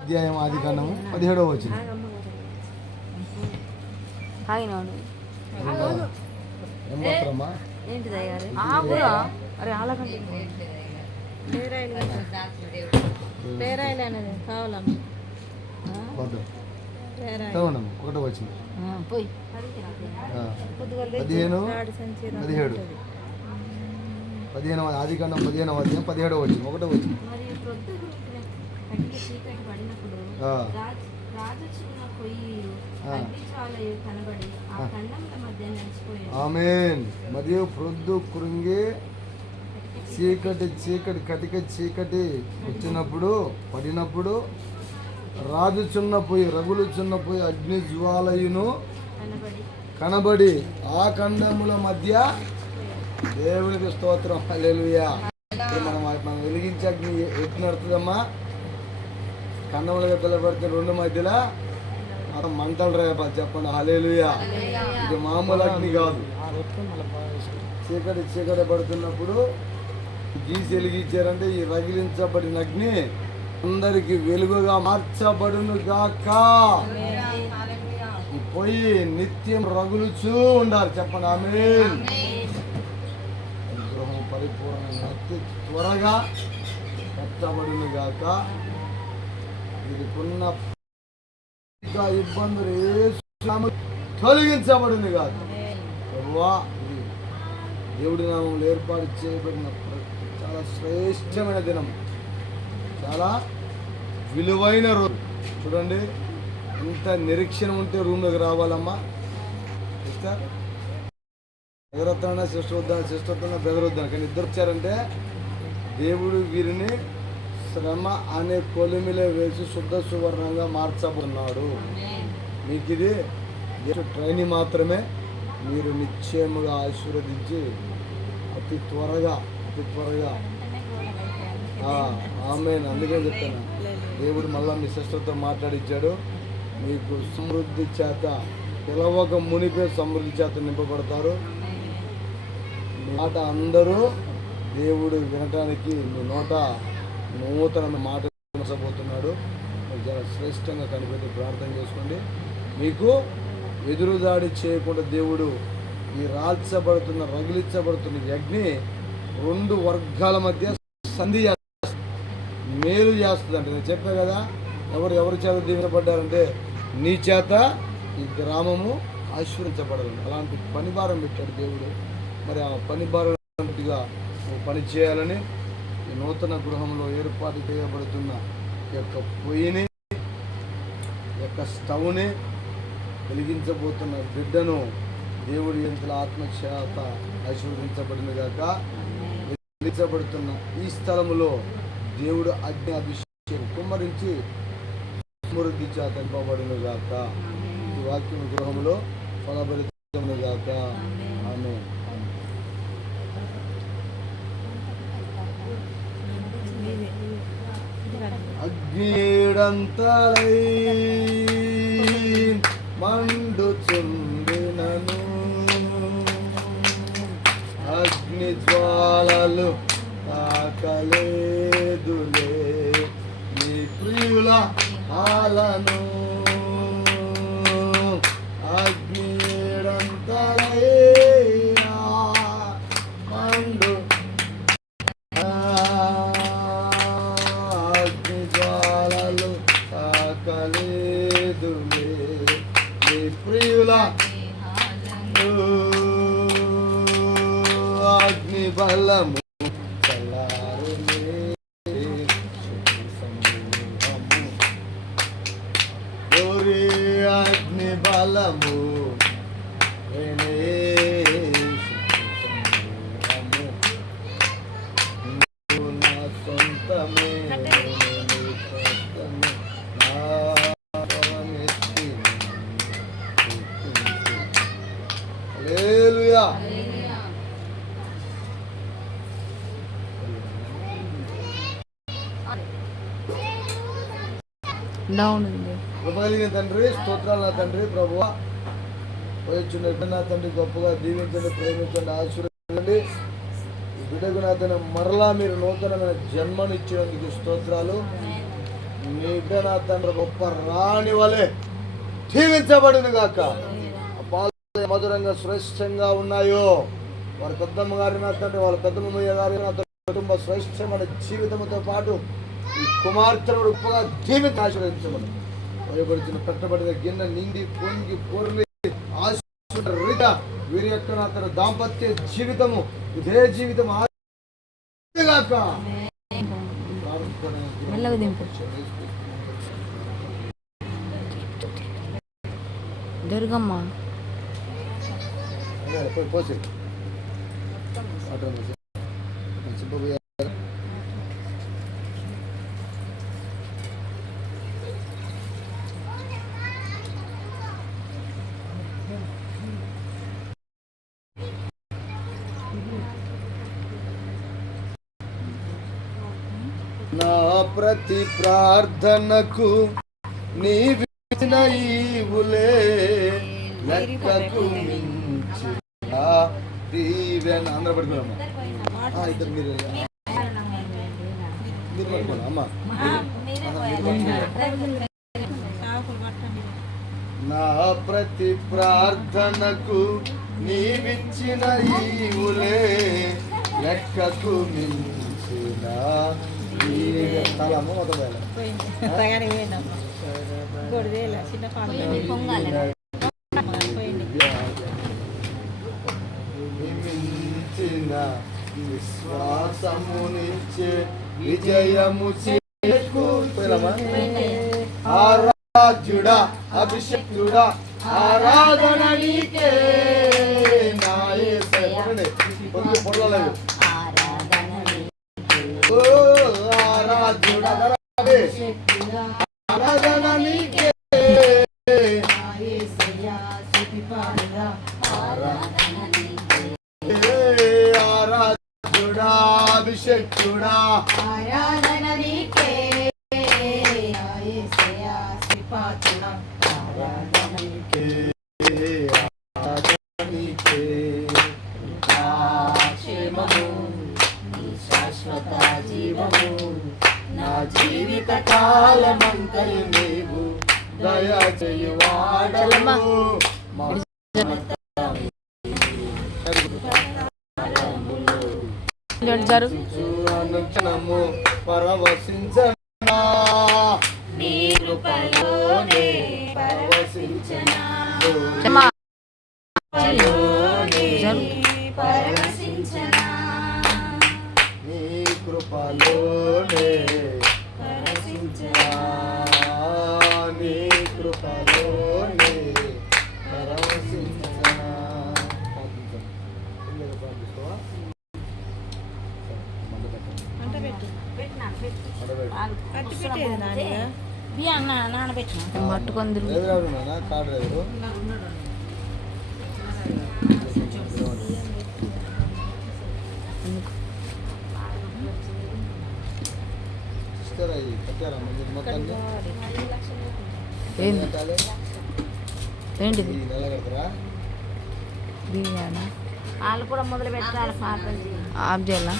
అధ్యాయం ఆదికాండము 17వ వచనం. ఒకటో వచ్చిన 15 ఆదికాండం 15వ అధ్యాయం 17వ వచ్చిన ఒకటో వచ్చిన. ఆమేన్. మరియు ప్రొద్దు కృంగి చీకటి కటిక చీకటి వచ్చినప్పుడు పడినప్పుడు రాజుచున్న పొయ్యి రగులుచున్న పొయ్యి అగ్ని జ్వాలయును కనబడి ఆ ఖండముల మధ్య దేవునికి స్తోత్రం. హల్లెలూయా. మనం వెలిగించే అగ్ని ఎట్టు నడుతుందమ్మా? కన్నముల గద్దలు పడితే రెండు మధ్యలో మంటలు రేప. చెప్పండి హల్లెలూయా. ఇది మామూలు అగ్ని కాదు. చీకటి పడుతున్నప్పుడు గీసి వెలిగించారంటే ఈ రగిలించబడిన అగ్ని అందరికి వెలుగుగా మార్చబడును గాక. ఈ పొయ్యి నిత్యం రగులుచూ ఉండాలి. చెప్పండి ఆమేన్. గృహం పరిపూర్ణంగా అతి త్వరగా కట్టబడును గాక. ఇదికున్న ఇబ్బందులు తొలగించబడును గాక. ప్రభువా, ఇది దేవుడి నామంలో ఏర్పాటు చేయబడిన చాలా శ్రేష్టమైన దినం, చాలా విలువైన రోజు. చూడండి, ఇంత నిరీక్షణ ఉంటే రూమ్లోకి రావాలమ్మా. సిస్టర్ ఎదురొద్దానా, సిస్టర్ వద్దానా, బ్రదర్ వద్దాను, కానీ ఇద్దరు వచ్చారంటే దేవుడు వీరిని శ్రమ అనే కొలిమిలో వేసి శుద్ధ సువర్ణంగా మార్చబోతున్నాడు. మీకు ఇది ట్రైనింగ్ మాత్రమే. మీరు నిశ్చయముగా ఆశీర్వదించి అతి త్వరగా ఆమేన్. అందుకే చెప్తాను, దేవుడు మళ్ళా మీ సిస్టర్తో మాట్లాడించాడు. మీకు సమృద్ధి చేత పిలవక మునిపే సమృద్ధి చేత నింపబడతారు. మాట అందరూ దేవుడు వినటానికి మీ నోట నూతన మాట మోసపోతున్నాడు. చాలా శ్రేష్టంగా కనిపెట్టి ప్రార్థన చేసుకోండి. మీకు ఎదురుదాడి చేయకుండా దేవుడు ఈ రగిలించబడుతున్న అగ్ని రెండు వర్గాల మధ్య సంధి చేస్తుంది, మేలు చేస్తుంది. అంటే నేను చెప్పా కదా, ఎవరి చేత దీవెనపడ్డారంటే నీ చేత ఈ గ్రామము ఆశీర్వించబడాలి. అలాంటి పని భారం పెట్టాడు దేవుడు. మరి ఆ పని భారంగా పని చేయాలని ఈ నూతన గృహంలో ఏర్పాటు చేయబడుతున్న ఈ యొక్క పొయ్యిని, యొక్క స్టవ్ని, వెలిగించబోతున్న బిడ్డను దేవుడి ఎంతల ఆత్మచేత ఆశీర్వదించబడిన గాక. వెలిగించబడుతున్న ఈ స్థలములో దేవుడు అగ్ని అభిషేకం కుమ్మరించి సమృద్ధి చేత నింపబడిన గాక. ఈ వాక్యం గృహంలో ఫలభరితమును గాక. ఆమేన్. అగ్నిడంతలై మండుచుండినను అగ్ని జ్వాలలు తాకలేదులే నీ ప్రియుల ఆలను. అగ్నిడంతలై మండు అగ్ని జ్వాలలు తాకలేదులే నీ ప్రియుల అగ్ని బలము అగ్ని బలము నా సొంతమే హల్లెలూయా. కృపగలిగిన తండ్రి, స్తోత్రాలు నా తండ్రి. ప్రభువా, పోయొచ్చున్న నా తండ్రి గొప్పగా దీవించండి, ప్రేమించండి, ఆశీర్వదించండి. ఈ బిడ్డకు నా తండ్రి మరలా మీరు నూతనమైన జన్మనిచ్చినందుకు స్తోత్రాలు. నీ బిడ్డ నా తండ్రి గొప్ప రాణి వలె దీవించబడును గాక. పాలు మధురంగా శ్రేష్టంగా ఉన్నాయో వారి పెద్దమ్మ గారి నా తండ్రి, వాళ్ళ పెద్దమ్మయ్య గారి నా కుటుంబ శ్రేష్టమైన జీవితంతో పాటు ఈ కుమార్తెను గొప్పగా దీవించి ఆశీర్వదించమని భయపడుతున్న పెట్టబడిన గిన్నె నిండి పొంగి పొర్లి రీత వీరి యొక్క నా తన దాంపత్య జీవితము ఇదే జీవితం గాక. దుర్గమ్మ పోసి నా ప్రతి ప్రార్థనకు నీవిచ్చిన ఈవులే లెక్కకు మించిన దీవెన. అందరూ పడుకున్నామ్మా, ఇద్దరు మీరు పడుకోండి అమ్మా. నా ప్రతి ప్రార్థనకు నీవిచ్చిన ఈవులే లెక్కకు మించిన తలము ఒక మించిన విశ్వాసమునిచ్చే విజయము చేకూర్చుమా. ఆరాధ్యుడా అభిషేకుడా ఆరాధన నీకే నా యేసయ్యా. పొడలేదు ఆరాధ్యుడా ఆరాధన నీకే ఆరాధ్యుడా అభిషేకుడా ఆరాధన నీకే ఆరాధన నీకే శాశ్వత జీవము నా జీవిత కాలమంతయు నీవు దయచేయు వాడలము. అనుక్షణము పరవశించనా నీ కృపలోనే పరవశించనా పరవశించనా నీ కృపలోనే పరవశించనా నీ కృపలోనే పరవశించనా. పట్టుకొని కాడు ఏంటిది వాళ్ళు కూడా మొదలు పెట్టాలి ఆఫ్ చేయాలా?